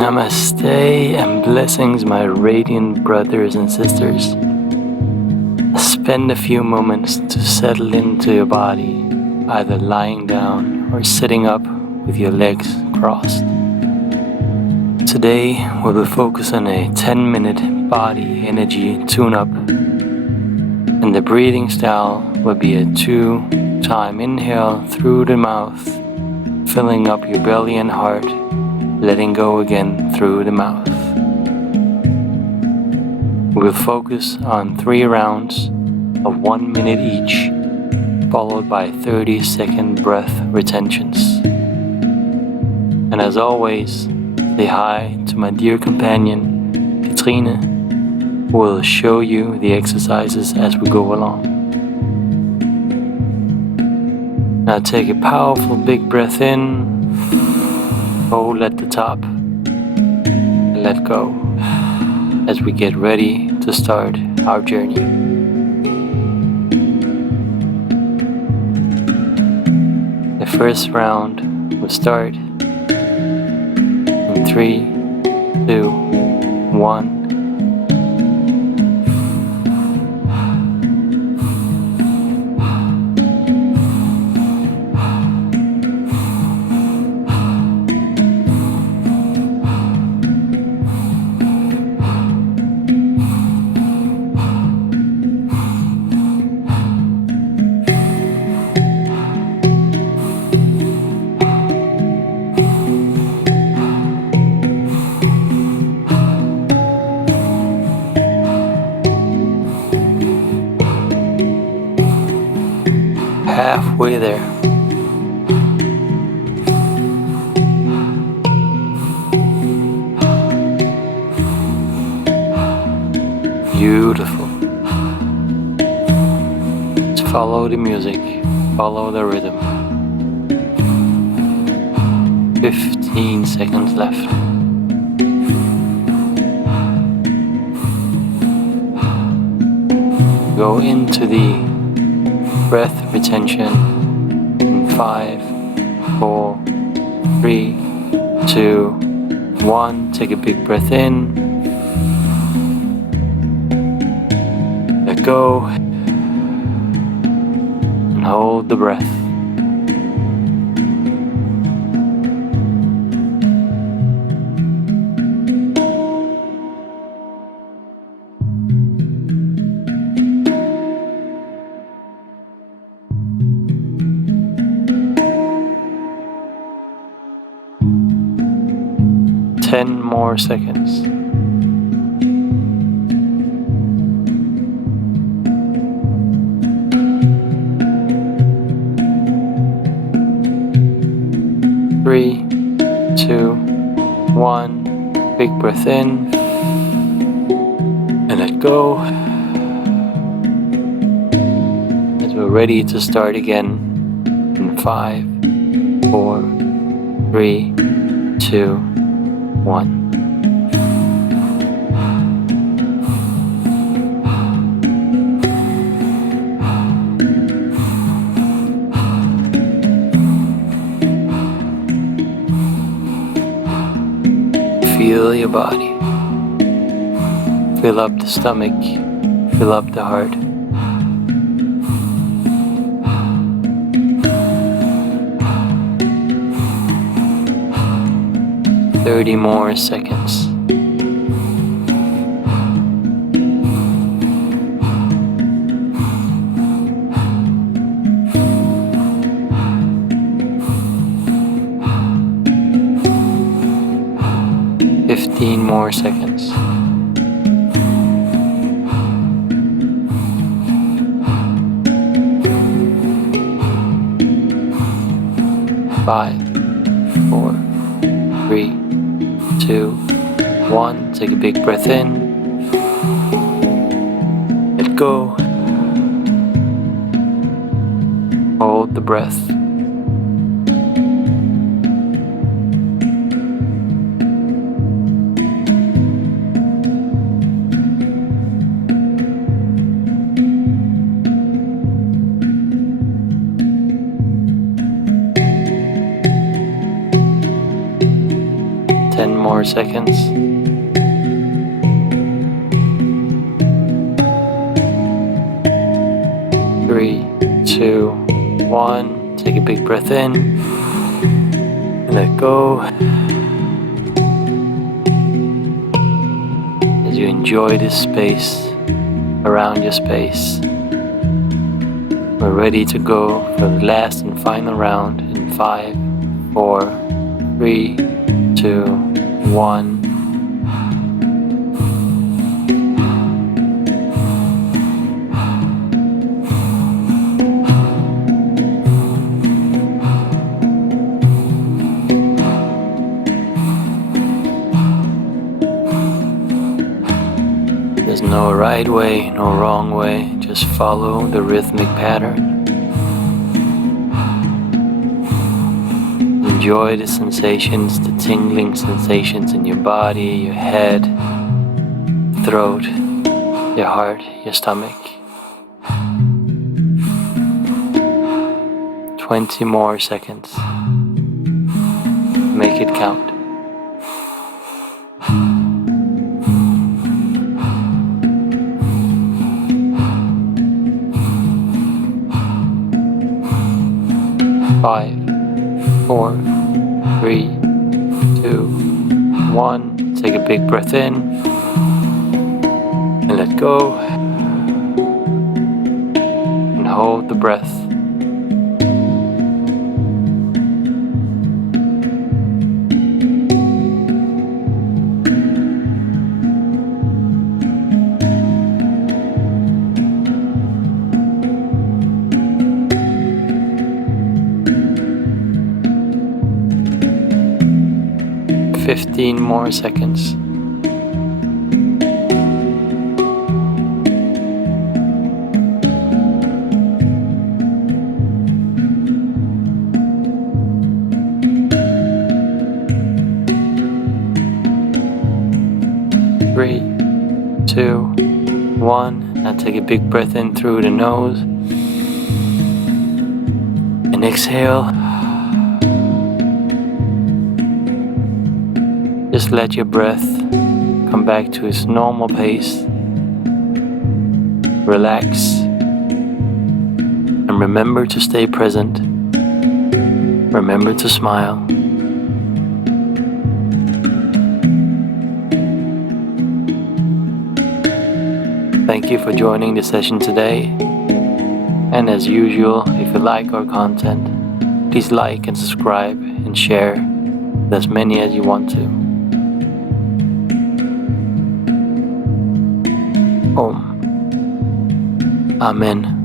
Namaste and blessings, my radiant brothers and sisters. Spend a few moments to settle into your body, either lying down or sitting up with your legs crossed. Today we will focus on a 10-minute body energy tune-up, and the breathing style will be a 2-time inhale through the mouth, filling up your belly and heart, letting go again through the mouth. We will focus on 3 rounds of 1 minute each, followed by 30-second breath retentions. And as always, say hi to my dear companion, Katrine, who will show you the exercises as we go along. Now take a powerful big breath in. Hold at the top and let go as we get ready to start our journey. The first round will start in 3, 2, 1. Halfway there. Beautiful. Just follow the music, follow the rhythm. 15 seconds left. Go into the breath retention in 5, 4, 3, 2, 1. Take a big breath in. Let go. And hold the breath. Ten more seconds. Three, 2, 1. Big breath in and let go. As we're ready to start again in 5, 4, 3, 2, 1. Feel your body. Fill up the stomach. Fill up the heart. Thirty more seconds. Fifteen more seconds. 5, 4, 3, 2, 1. Take a big breath in. Let go. Hold the breath. 10 more seconds. 3, 2, 1. Take a big breath in and let go. As you enjoy this space around your space, we're ready to go for the last and final round in 5, 4, 3, 2, 1. There's no right way, no wrong way, just follow the rhythmic pattern. Enjoy the sensations, the tingling sensations in your body, your head, throat, your heart, your stomach. 20 more seconds. Make it count. 5, 4, 3, 2, 1. Take a big breath in and let go. And hold the breath. Fifteen more seconds. 3, 2, 1. Now take a big breath in through the nose and exhale. Just let your breath come back to its normal pace. Relax and remember to stay present. Remember to smile. Thank you for joining the session today. And as usual, if you like our content, please like and subscribe and share with as many as you want to. Om. Amen.